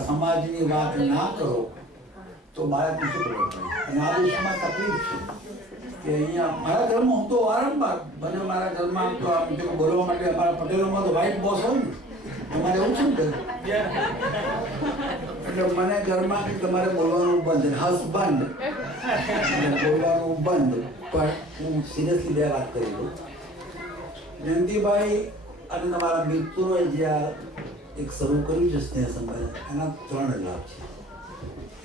સમાજની વાત ના કરો તો બાળકને શું ખબર પડે. અને આ દેશમાં તકલીફ છે કે અહીંયા મારા ઘરમાં હું તો વારંવાર બને મારા ઘરમાં તો બોલવા માટે અમારા પટેલોમાં તો વ્હાઈટ બોસ હોય ને તમારે એવું છે ને એટલે મને ઘરમાં કે તમારે બોલવાનું બંધ હસબન્ડ બોલવાનું બંધ. પણ હું સિરિયસલી બે વાત કરી દઉં. જયંતિભાઈ અને તમારા મિત્રોએ જ્યાં એક શરૂ કર્યું છે સ્નેહ સંબંધ, એના 3 લાભ છે.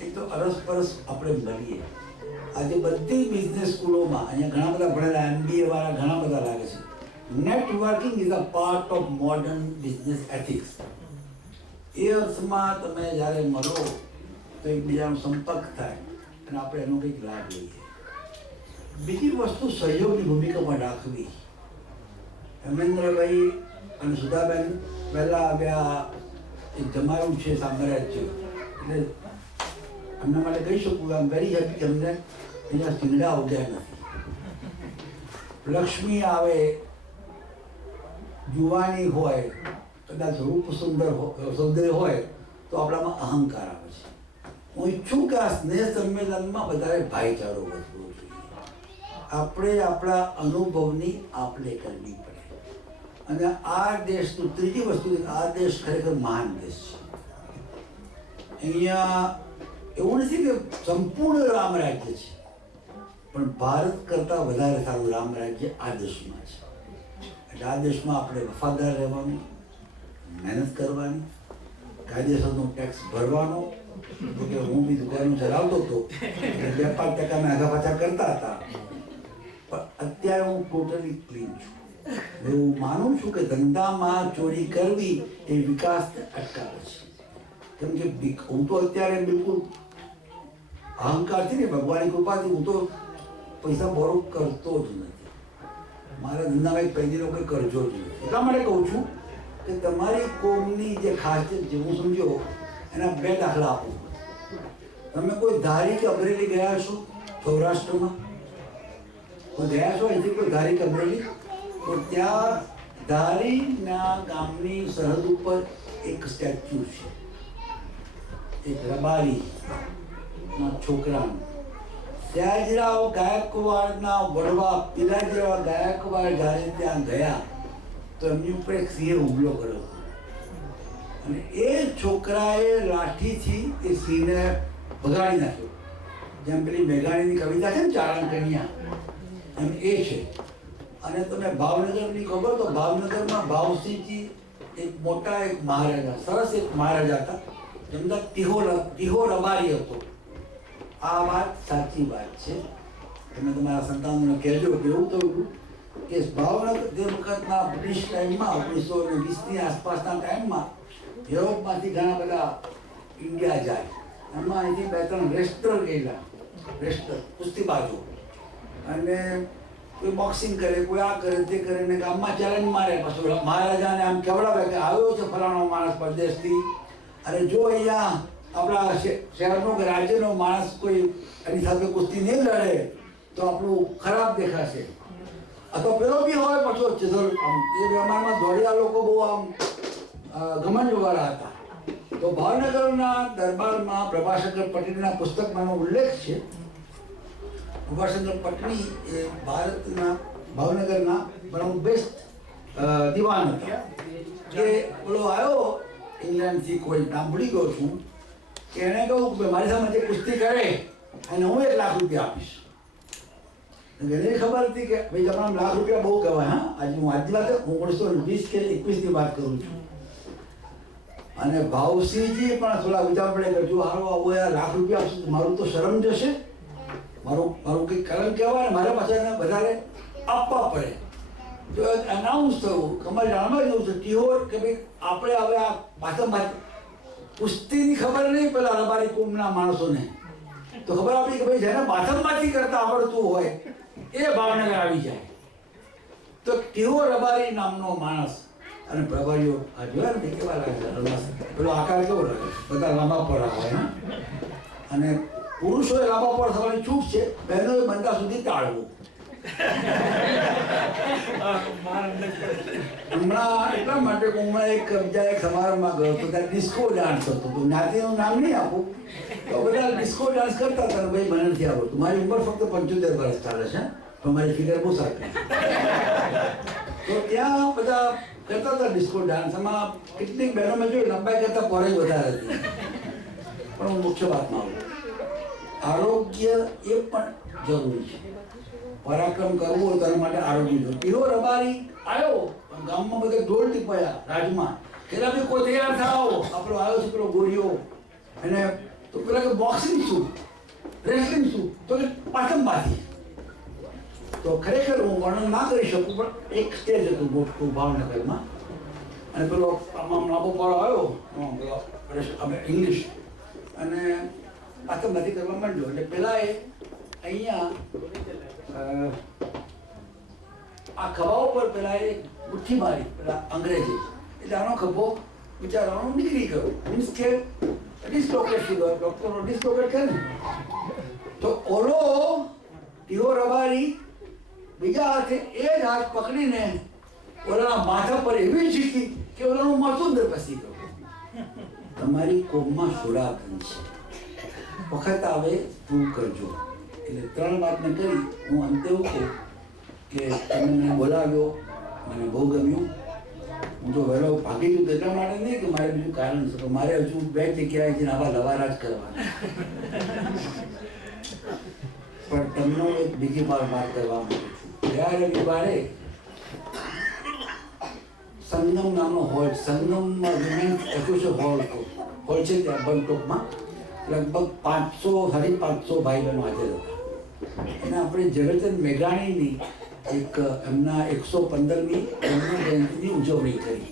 એક તો અરસપરસ આપણે મળીએ. આજે બધી બિઝનેસ સ્કૂલોમાં અહીંયા ઘણા બધા ભણેલા MBA વાળા ઘણા બધા લાગે છે. Networking is a part of modern business ethics. એ અર્થમાં તમે જ્યારે મળો તો એકબીજાનો સંપર્ક થાય અને આપણે એનો કંઈક લાભ લઈએ. બીજી વસ્તુ સહયોગની ભૂમિકા પણ રાખવી. હેમેન્દ્રભાઈ અને સુધાબેન પહેલાં આવ્યા એક જમાયું છે સામ્રાજ્ય, એટલે એમના માટે કહી શકું આઈ એમ વેરી હેપી કે અમને અહીંયા સિંગડા ઉડ્યા નથી. લક્ષ્મી આવે, જુવાની હોય, કદાચ રૂપ સૌંદર્ય હોય તો આપણામાં અહંકાર આવે છે. હું ઈચ્છું કે આ સ્નેહ સંમેલનમાં બધાએ ભાઈચારો વધવો જોઈએ. આપણે આપણા અનુભવની આપ-લે કરવી પડે. અને આ દેશનું ત્રીજી વસ્તુ, આ દેશ ખરેખર મહાન દેશ છે. અહીંયા એવું નથી કે સંપૂર્ણ રામ રાજ્ય છે, પણ ભારત કરતાં વધારે સારું રામ રાજ્ય આ દેશમાં છે. એટલે આ દેશમાં આપણે વફાદાર રહેવાનું, મહેનત કરવાની, કાયદેસરનો ટેક્સ ભરવાનો. કે હું બી દુકાનો ચલાવતો હતો, 2-5% આગા પાછા કરતા હતા, પણ અત્યારે હું ટોટલી ક્લીન છું. હું માનું છું કે ધંધામાં ચોરી કરવી એ વિકાસને અટકાવે છે. કેમ કે હું તો અત્યારે બિલકુલ અહંકારથી ને ભગવાનની કૃપાથી હું તો પૈસા બોરો કરતો જ નથી. મારા ધંધામાં એક પહેલીનો કંઈ કરજો જ નથી. એટલા માટે કહું છું કે તમારી કોમની જે ખાસિયત જે હું સમજો એના 2 દાખલા આપું. તમે કોઈ ધારી કે અમરેલી ગયા છો સૌરાષ્ટ્રમાં? કોઈ ગયા છો અહીંથી કોઈ ધારી કે અમરેલી? તો ત્યાં ધારીના ગામની સરહદ ઉપર એક સ્ટેચ્યુ છે, એક રબારીના છોકરાનું. સયાજીરાવ ગાયકવાડના વડવા પિલાજીરાવ ગાયકવાડ જ્યારે ત્યાં ગયા તો એમની ઉપર એક સિંહે હુમલો કર્યો અને એ છોકરાએ લાઠીથી એ સિંહને ભગાડી નાખ્યો. જેમ પેલી મેઘાણીની કવિતા છે ને ચારણ કન્યા, એમ એ છે. અને તમે ભાવનગરની ખબર તો ભાવનગરમાં ભાવસિંહજી એક મોટા એક મહારાજા, સરસ એક મહારાજા હતા, એમના ટીહો રબારી હતો. આ વાત સાચી વાત છે. તમે તમારા સંતાનોને કહેજો કે એવું થયું કે ભાવનગર તે વખતના બ્રિટિશ ટાઈમમાં 1920ની આસપાસના ટાઈમમાં યુરોપમાંથી ઘણા બધા ઇન્ડિયા જાય. એમાં અહીંથી 2-3 રેસ્ટર ગયેલા, રેસ્ટર કુસ્તીબાજો, અને કોઈ બોક્સિંગ કરે, કોઈ આ કરે તે કરે ને ગામમાં ચેલેન્જ મારે. પછી મહારાજાને આમ કહેવડાવે કે આવ્યો છે ફલાણો માણસ પરદેશથી, અને જો અહીંયા આપણા શહેરનો કે રાજ્યનો માણસ કોઈ એની સાથે કુસ્તી નહીં લડે તો આપણું ખરાબ દેખાશે. અથવા પેલો બી હોય પાછો ચેતર, આમ એ વ્યવહારમાં દોડિયા લોકો બહુ આમ ઘમંડવાળા હતા. તો ભાવનગરના દરબારમાં પ્રભાશંકર પટેલના પુસ્તકમાંનો ઉલ્લેખ છે. પ્રભાશંકર પટણી એ ભારતના ભાવનગરના બરાબર બેસ્ટ દિવાન હતા. કે પેલો આવ્યો ઇંગ્લેન્ડથી, કોઈ નામ ભૂલી ગયો છું, કે એણે કહ્યું કે મારી સામે જે કુસ્તી કરે અને હું 1 લાખ રૂપિયા આપીશ. એને ખબર હતી કે ભાઈ તમારા લાખ રૂપિયા બહુ કહેવાય. હા, આજે હું આજની વાત 1920 કે 21ની વાત કરું છું. અને ભાવસિંહજી પણ થોડા વિચાર પડે કે જો હારો આવો લાખ રૂપિયા આપશે મારું તો શરમ જશે, મારું કંઈક કલમ કહેવાય ને મારે પાછા એને વધારે આપવા પડે. તો એનાઉન્સ થયું, કમર જાણવા જેવું છે ટીહોર, કે ભાઈ આપણે હવે આ પાછળ કુસ્તીની ખબર નહીં પેલા રબારી કોમના માણસોને તો ખબર આપણી કે ભાઈ જેને બાથમમાંથી કરતા આવડતું હોય એ ભાવનગર આવી જાય. તો ટીહોર રબારી નામનો માણસ, અને પ્રભારીઓ આ જોયા ને કેવા લાગે, પેલો આકાર કેવો લાગે, બધા લાંબા પડા હોય. અને પુરુષોએ લાંબા પડ થવાની છૂટ છે, બહેનોએ બનતા સુધી ટાળવું. હમણાં એટલા માટે હું હમણાં બીજા એક સમારંભમાં ગયો હતો, ત્યાં ડિસ્કો ડાન્સ હતો. તો જ્ઞાતિનું નામ નહીં આપું, તો બધા ડિસ્કો ડાન્સ કરતા હતા. ભાઈ મને નથી આવડતું. મારી ઉંમર ફક્ત 75 વર્ષ ચાલે છે, પણ મારી ફિગર બહુ સારી. તો ત્યાં બધા કરતા હતા ડિસ્કો ડાન્સ. એમાં કેટલીક બહેનો મેં જોયું લંબાઈ કરતાં પહોળાઈ વધારે હતી. પણ હું મુખ્ય વાતમાં આવું, આરોગ્ય એ પણ જરૂરી છે. પરાક્રમ કરવું હોય તેના માટે આરોગ્ય જોઈએ. પીરો રબારી આવ્યો, ગામમાં બધા ઢોલ ટીપાયા રાજમાં, પેલા બી કોઈ તૈયાર થાઓ, આપણો આવ્યો છે પેલો ગોળીઓ. અને તો પેલા કે બોક્સિંગ શું, રેસલિંગ શું, તો કે પાટણબાજી. તો ખરેખર હું વર્ણન ના કરી શકું, પણ એક સ્ટેજ હતું મોટું ભાવનગરમાં. અને પેલો આમાં લાંબો પાડો આવ્યો, અમે ઇંગ્લિશ, અને પાટણબાજી કરવા માંડ્યો. એટલે પેલા એ અહીંયા આ ખભા ઉપર પેલા એ મુઠ્ઠી મારી, પેલા અંગ્રેજી. એટલે આનો ખભો બિચારાનો નીકળી ગયો. મીન્સ કે ડિસ્લોકેટ થઈ ગયો. ડૉક્ટરો ડિસ્લોકેટ કરે ને, તો ઓલો ટીહો રબારી બીજા હાથે એ જ હાથ પકડીને ઓલાના માથા પર એવી શીખી કે ઓલાનું માથું અંદર પસી ગયું. તમારી કોમમાં સોડાબંધ છે, વખત આવે તું કરજો. એટલે 3 વાત મેં કરી. હું અંતે એવું કહું કે તમે મને બોલાવ્યો, મને બહુ ગમ્યું. હું તો વહેલો ભાગી ગયું એટલા માટે નહીં કે મારે બીજું કારણ છે, મારે હજુ 2 જગ્યાએ જઈને આવા લવારા જ કરવાના. પણ તમને એક બીજી વાત કરવા માંગુ છું. ગયા રવિવારે સંગમ નામનો હોલ, સંગમમાં વિમેન્સ એસોસિએશન હોલ છે ત્યાં બંટોકમાં. લગભગ 500-550 ભાઈ બહેનો હાજર હતા. અને આપણે ઝવેરચંદ મેઘાણીની એક એમના 115મી જન્મ જયંતિની ઉજવણી કરી.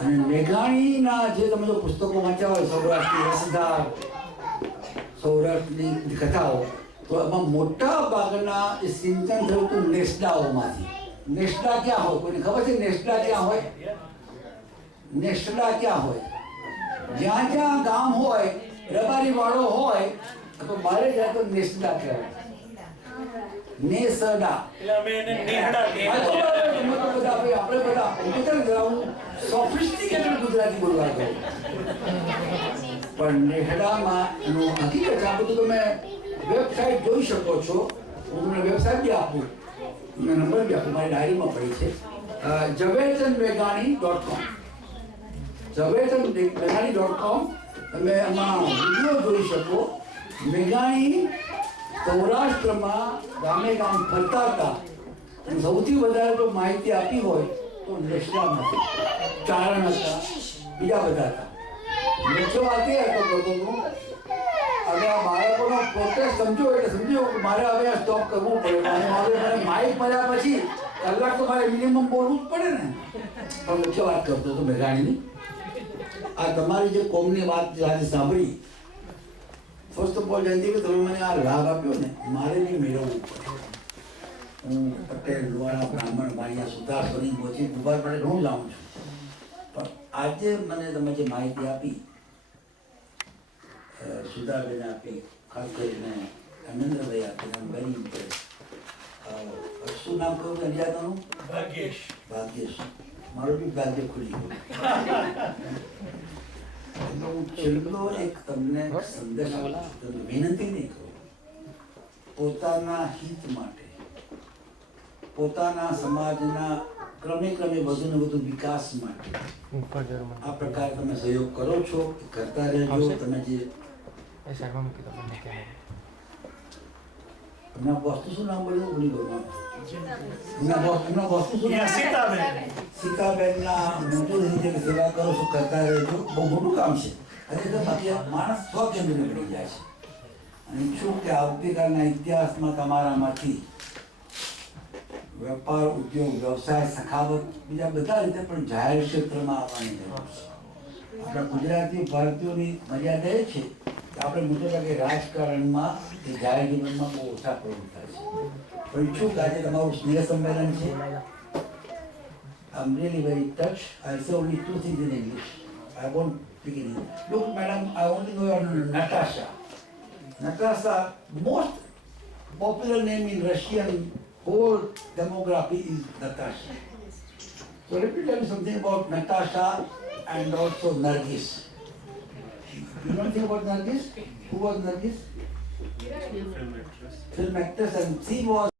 અને મેઘાણીના જે તમે જો પુસ્તકો વાંચ્યા હોય, સૌરાષ્ટ્રની રસધાર, સૌરાષ્ટ્રની કથાઓ, તો એમાં મોટા ભાગના સિંચન થયું હતું નેસડાઓમાંથી. નેસડા ક્યાં હોય કોઈને ખબર છે? નેસડા ક્યાં હોય? નેસડા ક્યાં હોય? જ્યાં જ્યાં ગામ હોય, રબારી વાળો હોય, તો બારે જાય તો નેસડા કહેવાય. નેસડા આપણે બધા સોફિસ્ટિકેટેડ ગુજરાતી બોલવા ગયો. પણ નેહડામાં એનું હકીકત આ બધું તમે વેબસાઇટ જોઈ શકો છો. હું તમને વેબસાઇટ બી આપું, નંબર બી આપું, મારી ડાયરીમાં પડી છે. ઝવેરચંદમેઘાણી.com, ઝવેરચંદમેઘાણી.com. તમે એમાં વિડીયો જોઈ શકો. મેઘાણી સૌરાષ્ટ્રમાં ગામે ગામ ફરતા હતા. અને સૌથી વધારે જો માહિતી આપી હોય તો નેસડામાંથી. ચારણ હતા, બીજા બધા હતા. મુખ્ય વાત એ હતો કરતો હવે આ બાળકોનો પ્રોટેસ્ટ સમજો એટલે સમજો કે મારે હવે આ સ્ટોપ કરવું પડે. અને હવે મને માઇક મળ્યા પછી કલાક તો મારે મિનિમમ બોલવું જ પડે ને. પણ મુખ્ય વાત કરતો હતો મેઘાણીની. આ તમારી જે કોમની વાત આજે સાંભળી, ફર્સ્ટ ઓફ ઓલ જયંતિ કે તમે મને આ લાભ આપ્યો ને, મારે બી મેળવવું પડે. હું પટેલ, લુહાણા, બ્રાહ્મણ, વાણિયા, સુધાર, સોની, મોચી, દુબાર માટે ઘણું જાણું છું. પણ આજે મને તમે જે માહિતી આપી, સુધાબેન આપી, ખાસ કરીને અમરેન્દ્રભાઈ આપી, વેરી ઇમ્પ્રેસ. શું નામ કહ્યું અંજાતાનું? ભાગ્યેશ. ભાગ્યેશ. મારું બી ભાગ્ય ખુલી ગયું. હું છેલ્લો એક તમને સંદેશ આપું છું, વિનંતી નહીં કરું. પોતાના હિત માટે, પોતાના સમાજના ક્રમે વધુ ને વધુ વિકાસ માટે આ પ્રકારે તમે સહયોગ કરો છો, કરતા રહેજો. તમે જે એમના બોસનું શું નામ બોલ્યું? ભૂલી ગયો. એમના બોસનું શું નામ? સીતાબેનના મોટી રીતે સેવા કરો છો, કરતા રહેજો. બહુ મોટું કામ છે. ખરેખર બાકી માણસ સ્વકેન્દ્રી બની જાય છે. અને ઈચ્છું કે આવતીકાલના ઇતિહાસમાં તમારામાંથી વેપાર, ઉદ્યોગ, વ્યવસાય, સખાવત, બીજા બધા રીતે પણ જાહેર ક્ષેત્રમાં આવવાની જરૂર છે. આપણા ગુજરાતી ભારતીયોની મર્યાદા એ છે કે આપણે મોટે ભાગે રાજકારણમાં કે જાહેર જીવનમાં બહુ ઓછા પ્રવૃત્ત થાય છે. પણ ઈચ્છું કે આજે તમારું સ્નેહ સંમેલન છે. I'm really very touched. I'll say only 2 things in English. I won't speak in English. Look, madam, I only know your Natasha. Natasha, most popular name in Russian whole demography is Natasha. So let me tell you something about Natasha and also Nargis. You know anything about Nargis? Who was Nargis? Film actress. Film actress, and she was